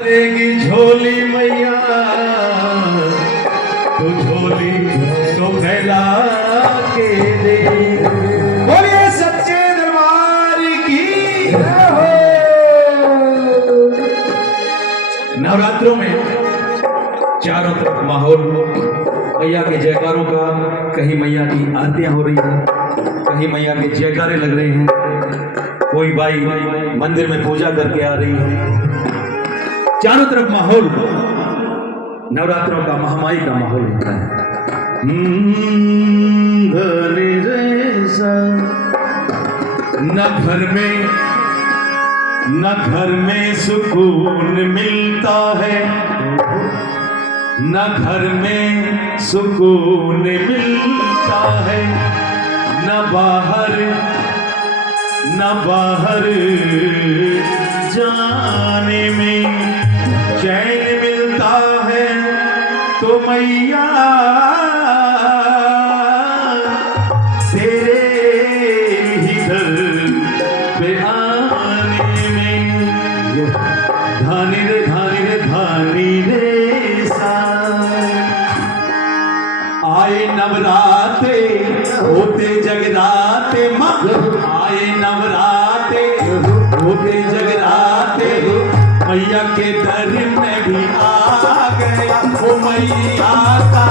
देगी झोली मैया तो झोली तो फैला के दे। बोलिए सच्चे दरबार की। नवरात्रों में चारों तरफ माहौल मैया के जयकारों का, कहीं मैया की आरतियां हो रही है, कहीं मैया के जयकारे लग रहे हैं, कोई बाई मंदिर में पूजा करके आ रही है। चारों तरफ माहौल नवरात्रों का, महामाई का माहौल होता है। न घर में सुकून मिलता है, न घर में सुकून मिलता है, न बाहर जाने में चैन मिलता है। तो मैया तेरे ही दर पे आने में धानी रे सा। आए नवराते होते जगराते माँ, आए नवराते होते जगराते, मैया के दर में भी आ गया, वो मैया का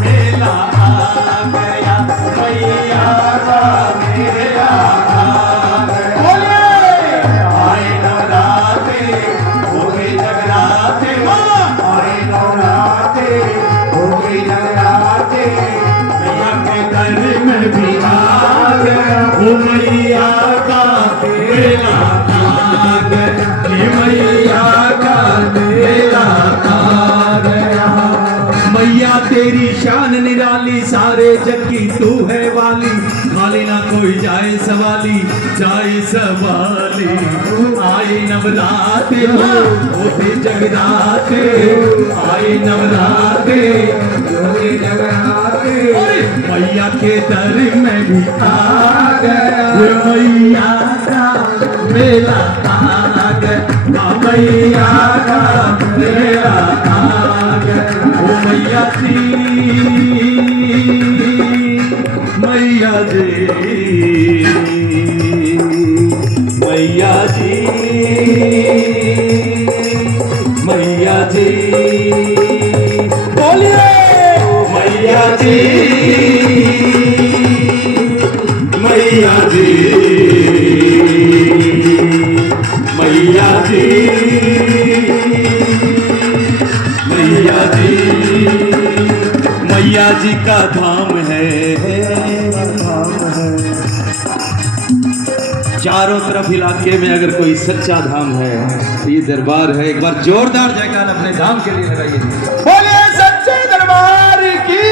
मेला आ गया, मैया का मेला आ गया। आए नवराते होके जगराते, आए नवराते होके जगराते, मैया के दर में भी आ गया, वो मैया का मेला आ गया, मैया का मेला आ गया। मैया तेरी शान निराली, सारे जग की तू है वाली, खाली ना कोई जाए सवाली, जाए सवाली। आए नवराते होते जगराते, आए नवराते होते जगराते, मैया के दर में भी आ गया, मैया का मेला आ गया, मैया का मेला आ गया। ओ मैया जी, मैया जी, मैया जी, मैया जी, बोलिए मैया जी, मैया जी, मैया जी, मैया जी। मैया जी का धाम है, चारों तरफ इलाके में अगर कोई सच्चा धाम है तो ये दरबार है। एक बार जोरदार जयकार अपने धाम के लिए लगाइए। बोले सच्चे दरबार की।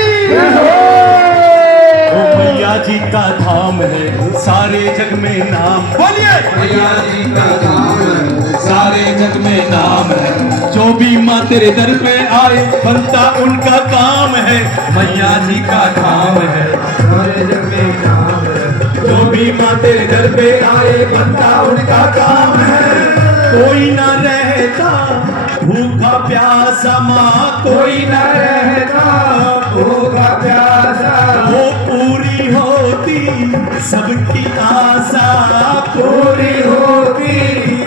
मैया जी का धाम है, सारे जग में नाम, बोलिए मैया जी का धाम है, सारे जग में नाम है। जो भी माँ तेरे दर पे आए बनता उनका काम है, मैया जी का धाम है, सारे जग में नाम है। जो भी माँ तेरे दर पे आए बनता उनका काम है। कोई ना रहता भूखा प्यासा माँ, कोई ना रहता भूखा प्यासा, वो पूरी होती सबकी आशा, पूरी होती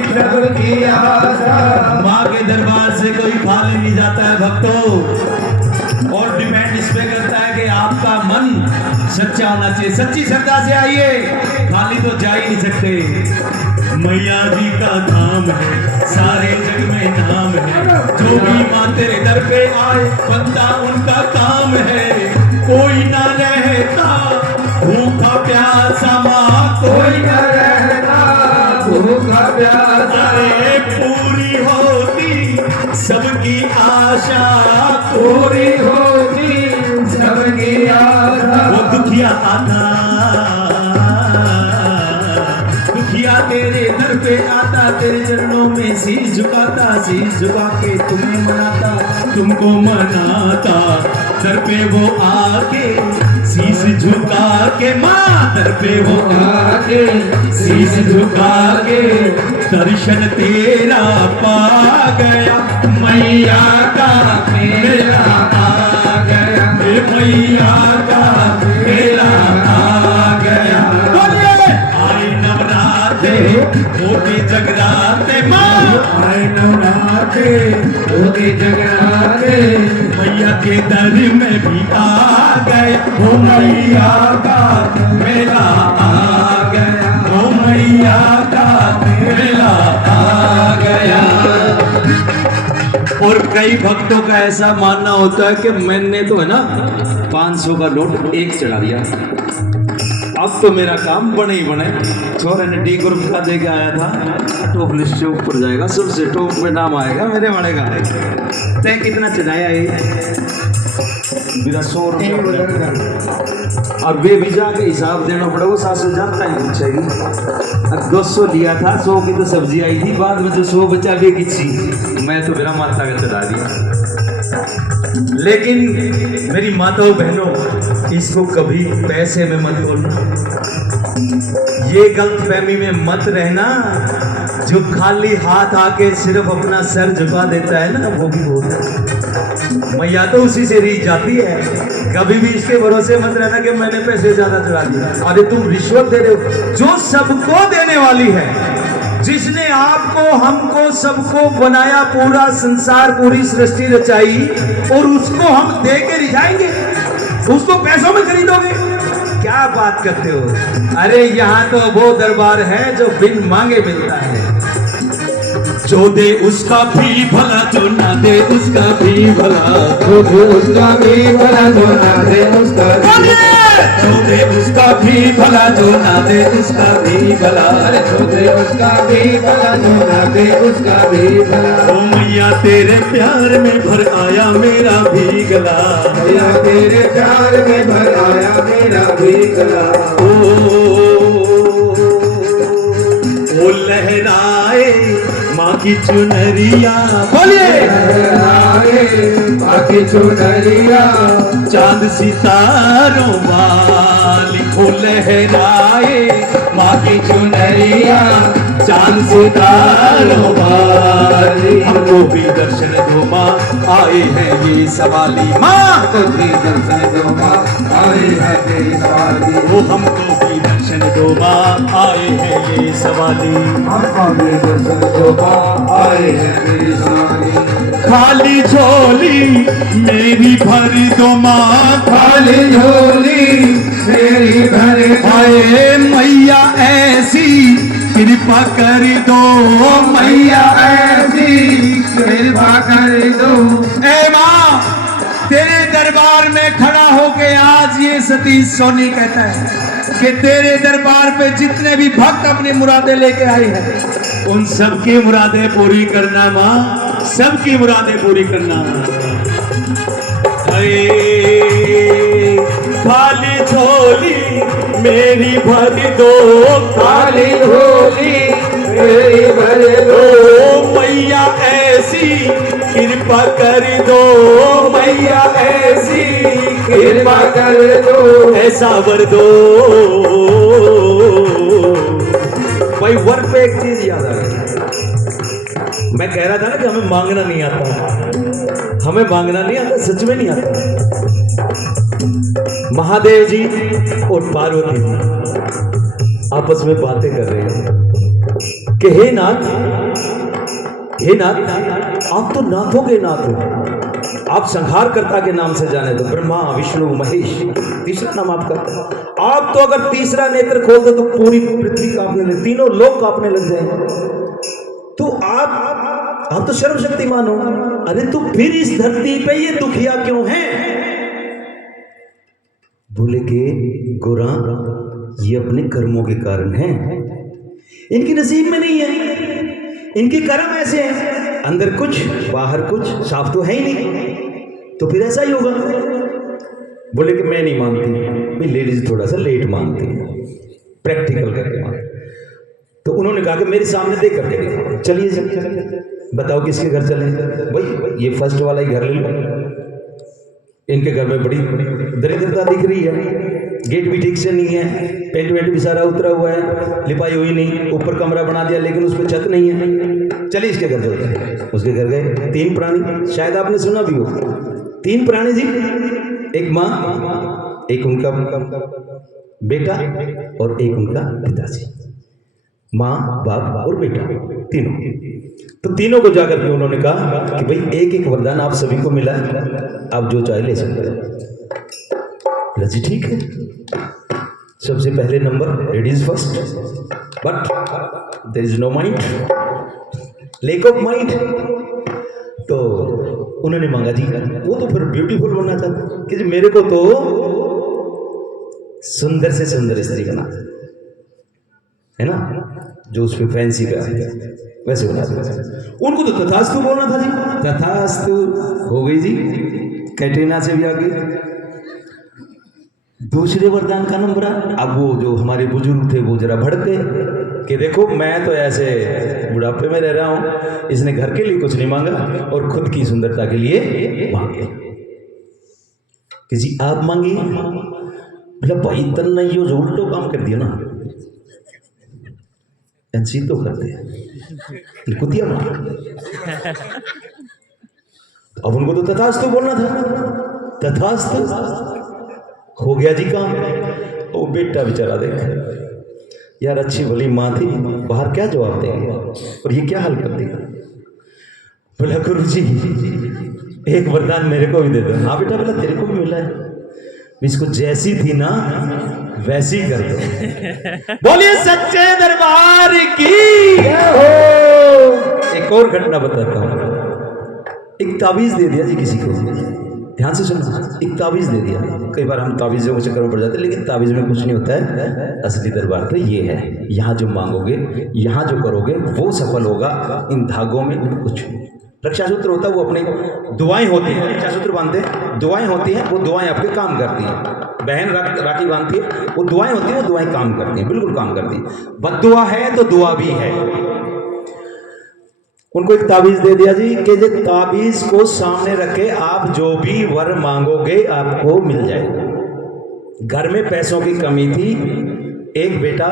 सबकी आशा। माँ के दरबार से कोई खाली नहीं जाता है भक्तों, और डिमांड इस पे करता है कि आपका मन सच्चा होना चाहिए। सच्ची श्रद्धा से आइए, खाली तो जा ही नहीं सकते। मैया जी का धाम है, सारे जग में नाम है। जो भी माँ तेरे दर पे आए बनता उनका काम है। कोई ना रहता भूखा प्यासा माँ, कोई ना रहता भूखा प्यासा, अरे पूरी होती सबकी आशा, पूरी होती सबकी आशा। वो दुखिया आता, दुखिया तेरे दर पे आता, तेरे चरणों में शीश झुकाता, शीश झुका के तुम्हें मनाता, तुमको मनाता। दर पे वो आके शीश झुका के, माँ दर पे वो आके शीश झुका के दर्शन तेरा पा गया, मैया का मेला आ गया, मैया का मेला आ गया। आए नवरात्रे होते जगराते, माँ आए नवरात्रे होते जगराते, मैया के दर में भी आ गए, वो मैया का मेला आ गया, वो मैया का मेला आ गया। और कई भक्तों का ऐसा मानना होता है कि मैंने तो है ना 500 का नोट एक चढ़ा दिया, अब तो मेरा काम बने ही बने। छोरे ने डी ग्रुप का दे के आया था, टॉप लिस्ट से ऊपर जाएगा, सबसे टॉप में नाम आएगा मेरे बड़े का। तय कितना चढ़ाया ये? मेरा 100 रुपया। और वे वीजा के हिसाब देना पड़ेगा, 700 जानता ही पूछेगी। अब 200 लिया था, 100 की तो सब्जी आई थी, बाद में जो 100 बचा वे किसी मैं तो मेरा माता का चढ़ा दिया। लेकिन मेरी माताओं बहनों, इसको कभी पैसे में मत बोलना, ये गलतफहमी में मत रहना। जो खाली हाथ आके सिर्फ अपना सर झुका देता है ना, वो भी बहुत है। मैया तो उसी से रीझ जाती है। कभी भी इसके भरोसे मत रहना कि मैंने पैसे ज्यादा चढ़ा दिए। अरे तुम रिश्वत दे रहे हो, जो सबको देने वाली है, जिसने आपको हमको सबको बनाया, पूरा संसार पूरी सृष्टि रचाई, और उसको हम दे के रिझाएंगे? उसको पैसों में खरीदोगे? क्या बात करते हो? अरे यहाँ तो वो दरबार है जो बिन मांगे मिलता है। जो दे उसका भी भला, जो ना दे उसका भी भला, जो दे उसका भी भला, जो ना दे उसका भी भला, जो दे उसका भी भला, जो ना दे उसका भी भला, अरे जो दे उसका भी भला, जो ना दे उसका भी भला। ओ मैया तेरे प्यार में भर आया मेरा भी गला, मैया तेरे प्यार में भर आया मेरा भी गला। ओ लहराए माँ की चुनरिया, बोलिए लहराए माँ की चुनरिया, चांद सितारों वाली। ओ लहराए माँ की चुनरिया, चांद सितारों वाली। हमको भी दर्शन दो माँ, आए हैं ये सवाली, माँ को भी दर्शन दो माँ, आए हैं ये सवाली। वो हमको भी दर्शन दो माँ, आए हैं ये सवाली, हमको भी दर्शन दो माँ, आए हैं ये सवाली। खाली झोली मेरी भर दो माँ, खाली झोली मेरी भर, आए मैया ऐसी कृपा कर दो, मैया ऐसी कृपा कर दो। ए माँ, तेरे दरबार में खड़ा होके आज ये सतीश सोनी कहता है कि तेरे दरबार पे जितने भी भक्त अपनी मुरादें लेके आए हैं, उन सबकी मुरादें पूरी करना माँ, सबकी मुरादें पूरी करना। खाली झोली मेरी भर दो, खाली झोली मेरी भर दो, मैया ऐसी कृपा कर दो, मैया ऐसी कृपा कर दो, ऐसा वर दो। भाई वर पे एक चीज याद आ गई, मैं कह रहा था ना कि हमें मांगना नहीं आता, हमें मांगना नहीं आता, सच में नहीं आता। महादेव जी और पार्वती जी आपस में बातें कर रहे हैं कि हे नाथ, हे नाथ, आप तो नाथों के नाथ हो, आप संहारकर्ता के नाम से जाने दो, ब्रह्मा विष्णु महेश, तीसरा नाम आपका। आप तो अगर तीसरा नेत्र खोल दो तो पूरी पृथ्वी कांपने लगे, तीनों लोग कांपने लग जाएंगे। तो आप तो सर्वशक्तिमान हो, अरे तो फिर इस धरती पे ये दुखिया क्यों है? बोले कि गोरा, ये अपने कर्मों के कारण हैं, इनके नसीब में नहीं है, इनके कर्म ऐसे हैं, अंदर कुछ बाहर कुछ, साफ तो है ही नहीं, तो फिर ऐसा ही होगा। बोले कि मैं नहीं मानती भाई, लेडीज थोड़ा सा लेट मानती है, प्रैक्टिकल करके मानती। तो उन्होंने कहा कि मेरे सामने देख करके देखो, चलिए बताओ किसके घर चलें? भाई ये फर्स्ट वाला ही घर ले लो। इनके घर में बड़ी दरिद्रता दिख रही है, गेट भी ठीक से नहीं है, पेंट वेंट भी सारा उतरा हुआ है, लिपाई हुई नहीं, ऊपर कमरा बना दिया लेकिन उस पर छत नहीं है। चलिए इसके घर चलते हैं। उसके घर गए, 3 प्राणी, शायद आपने सुना भी हो, 3 प्राणी जी, एक माँ, एक उनका बेटा और एक उनका पिताजी, माँ बाप और बेटा तीनों। तो तीनों को जाकर के उन्होंने कहा कि भाई एक एक वरदान आप सभी को मिला है, आप जो चाहे ले सकते हैं। जी ठीक है। सबसे पहले number ladies first, but there is no mind, lack of mind. तो उन्होंने मांगा जी, वो तो फिर ब्यूटीफुल बनना चाहता कि जी मेरे को तो सुंदर से सुंदर स्त्री बना, है ना, जो उस पर फैंसी पे वैसे बना दो। उनको तो तथास्तु बोलना था जी, तथास्तु हो गई जी, कैटरीना से भी आ गई। दूसरे वरदान का नंबर, अब वो जो हमारे बुजुर्ग थे वो जरा भड़क गए कि देखो मैं तो ऐसे बुढ़ापे में रह रहा हूँ, इसने घर के लिए कुछ नहीं मांगा और खुद की सुंदरता के लिए मांगे कि जी आप मांगिए। बोला भाई तन्ना यो जो उल्टो काम कर दिया ना, ऐसी तो करते हैं कुतिया मांग। अब उनको तो तथास्तु बोलना था, तथास्तु हो गया जी काम। वो बेटा बेचारा देख यार, अच्छी भली माँ थी, बाहर क्या जवाब देंगे और ये क्या हाल कर दिया। बोला गुरु जी एक वरदान मेरे को भी दे दो। हाँ बेटा, बोला तेरे को भी मिला है, इसको जैसी थी ना वैसी कर दो। बोलिए सच्चे दरबार की। एक और घटना बताता हूँ। एक ताबीज दे दिया जी किसी को, ध्यान से सुनो, एक ताबीज दे दिया। कई बार हम ताबीज़ों के चक्कर में पड़ जाते हैं, लेकिन ताबीज़ में कुछ नहीं होता है। असली दरबार तो ये है, यहाँ जो मांगोगे, यहाँ जो करोगे वो सफल होगा, इन धागों में कुछ नहीं। रक्षा सूत्र होता है, वो अपनी दुआएं होती हैं, रक्षा सूत्र बांधते हैं, दुआएं होती हैं, वो दुआएं आपके काम करती हैं। बहन राखी बांधती है, वो दुआएं होती हैं, वो दुआएं काम करती हैं, बिल्कुल काम करती हैं। बद्दुआ है तो दुआ भी है। उनको एक ताबीज दे दिया जी कि जो ताबीज को सामने रखे आप जो भी वर मांगोगे आपको मिल जाएगा। घर में पैसों की कमी थी, एक बेटा,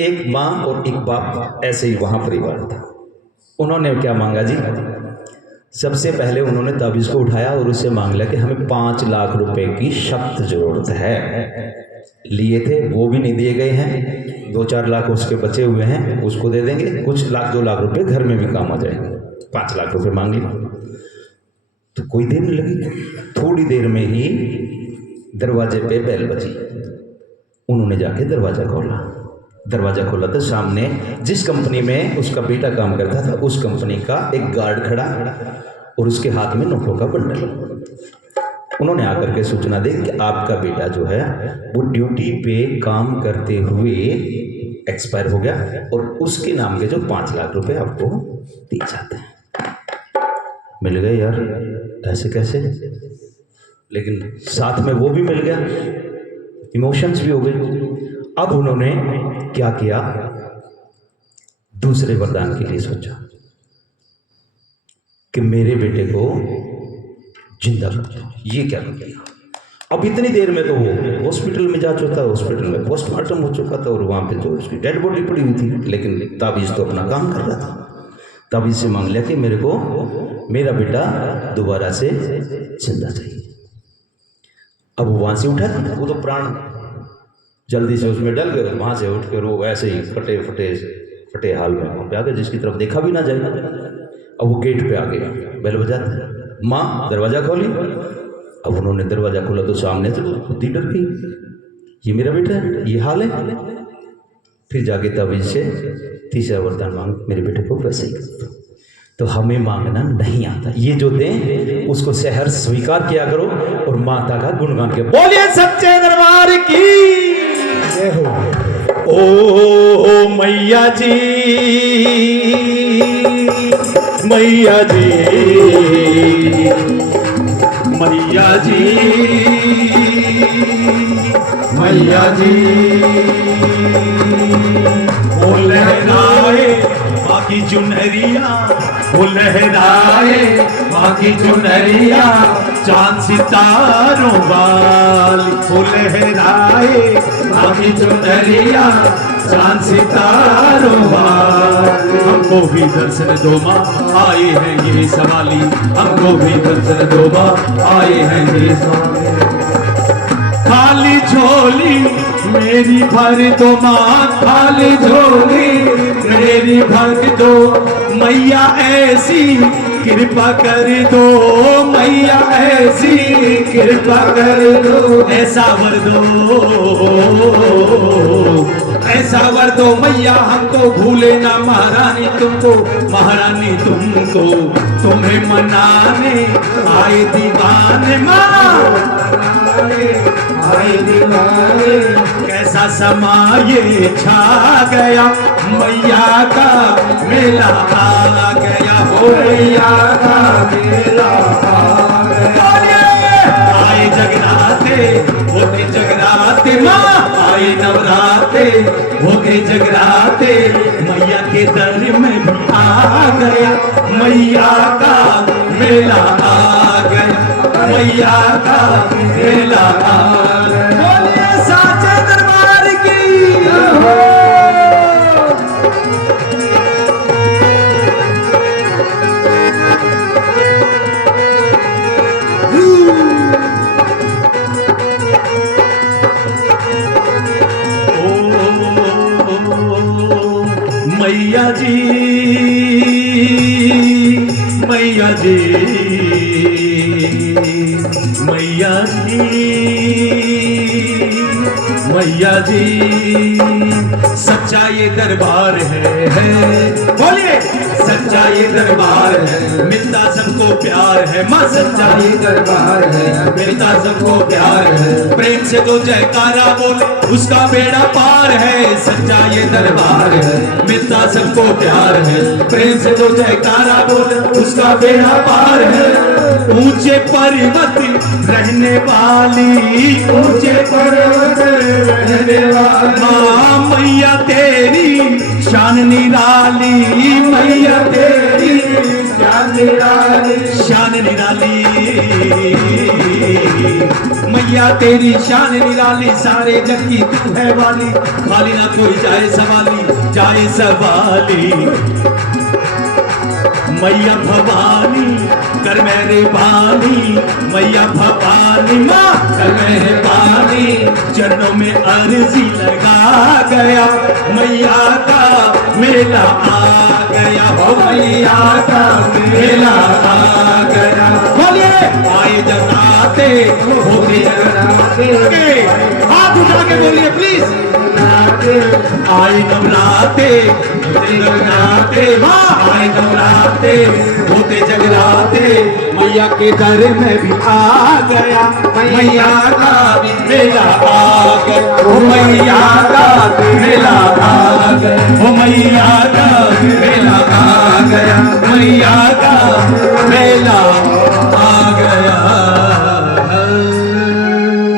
एक माँ और एक बाप, ऐसे ही वहां परिवार था। उन्होंने क्या मांगा जी, सबसे पहले उन्होंने ताबीज को उठाया और उससे मांग लिया कि हमें 5 लाख रुपए की सख्त जरूरत है। लिए थे वो भी नहीं दिए गए हैं, 2-4 लाख उसके बचे हुए हैं, उसको दे देंगे, कुछ लाख 2 लाख रुपए घर में भी काम आ जाएंगे। 5 लाख रुपए मांग लिए। तो कोई देर नहीं लगी, थोड़ी देर में ही दरवाजे पे बेल बजी। उन्होंने जाके दरवाजा खोला। दरवाजा खोला तो सामने जिस कंपनी में उसका बेटा काम करता था उस कंपनी का एक गार्ड खड़ा और उसके हाथ में नोटों का बंडल। उन्होंने आकर के सूचना दी कि आपका बेटा जो है वो ड्यूटी पे काम करते हुए एक्सपायर हो गया और उसके नाम के जो 5 लाख रुपए आपको दिए जाते हैं। मिल गए यार, ऐसे कैसे, लेकिन साथ में वो भी मिल गया, इमोशंस भी हो गए। अब उन्होंने क्या किया, दूसरे वरदान के लिए सोचा कि मेरे बेटे को जिंदा कर दो। ये क्या कर दिया। अब इतनी देर में तो वो हॉस्पिटल में जा चुका था, हॉस्पिटल में पोस्टमार्टम हो चुका था और वहाँ पे जो उसकी डेड बॉडी पड़ी हुई थी, लेकिन ताबीज़ तो अपना काम कर रहा था। ताबीज़ से मांग लिया कि मेरे को मेरा बेटा दोबारा से जिंदा चाहिए। अब वहाँ से उठा, वो तो प्राण जल्दी से उसमें डल गए। वहाँ से उठ कर वो ऐसे ही फटे हाल में वहाँ पे आ गए, जिसकी तरफ देखा भी ना जाए। अब वो गेट पे आ गए, बेल बजाते, माँ दरवाज़ा खोली। अब उन्होंने दरवाज़ा खोला तो सामने से खुद ही डर गई, ये मेरा बेटा है, ये हाल है। फिर जाके ताबीज़ से तीसरा वरदान मांग, मेरे बेटे को वैसे ही कर दो। तो हमें मांगना नहीं आता, ये जो दें उसको सहर्ष स्वीकार किया करो और माता का गुणगान के बोलिए सच्चे दरबार की। ओ मैया जी, मैया जी, मैया जी, मैया जी, ओ लहराए माँ की चुनरिया, ओ लहराए माँ की चुनरिया, चांद सितारों वाली फूल लहराए आगे चुनरिया चांद सितारों वाली। हमको भी दर्शन दो माँ आए हैं ये सवाली, हमको भी दर्शन दो माँ आए हैं ये सवाली। खाली झोली मेरी भर दो माँ, खाली झोली मेरी भर दो मैया, ऐसी कृपा कर दो मैया, ऐसी कृपा कर दो। ऐसा वर दो, ऐसा वर दो मैया हमको, भूले ना महारानी तुमको, महारानी तुमको। तुम्हें मनाने आए दीवाने माँ, आए दीवाने। कैसा समा ये छा गया, मैया का मेला आ गया, हो मैया का मेला आ गया। आए जगराते होते जगराते माँ, आए नवराते होते जगराते, मैया के दर में भी आ गया, मैया का मेला आ गया, मैया का मेला आ गया। बोलिए साचे दरबार की। मैया जी, मैया जी, मैया जी, मैया जी। सच्चा ये दरबार है, बोलिए सच्चा ये दरबार है, मिलता सबको प्यार है माँ, सच्चा ये दरबार है, मिलता सबको प्यार है। प्रेम से तो जयकारा बोले उसका बेड़ा पार है, सच्चा ये दरबार है, मिलता सबको प्यार है। प्रेम से तो जयकारा बोले उसका बेड़ा पार है। ऊंचे पर्वत रहने वाली, ऊंचे पर्वत रहने वाली माँ, मैया तेरी शान निराली, मैया तेरी शान निराली, शान निराली। मैया तेरी शान निराली, सारे जग की तू है वाली, वाली ना कोई जाए सवाली, जाए सवाली। मैया भवानी कर मेरे बानी, मैया भवानी माँ कर मेरे बानी, चरणों में अर्जी लगा गया, मैया का मेला आ गया, हो मैया का मेला आ गया। बोलिए आए जगराते होते जगराते, हाथ उठा के बोलिए प्लीज। आए नवराते होते नवराते माँ, आए नवराते होते जगराते, मैया के दर में भी आ गया, मैया का मेला आ गया, ओ मैया का मेला आ गया, ओ मैया का मेला आ गया, मैया का मेला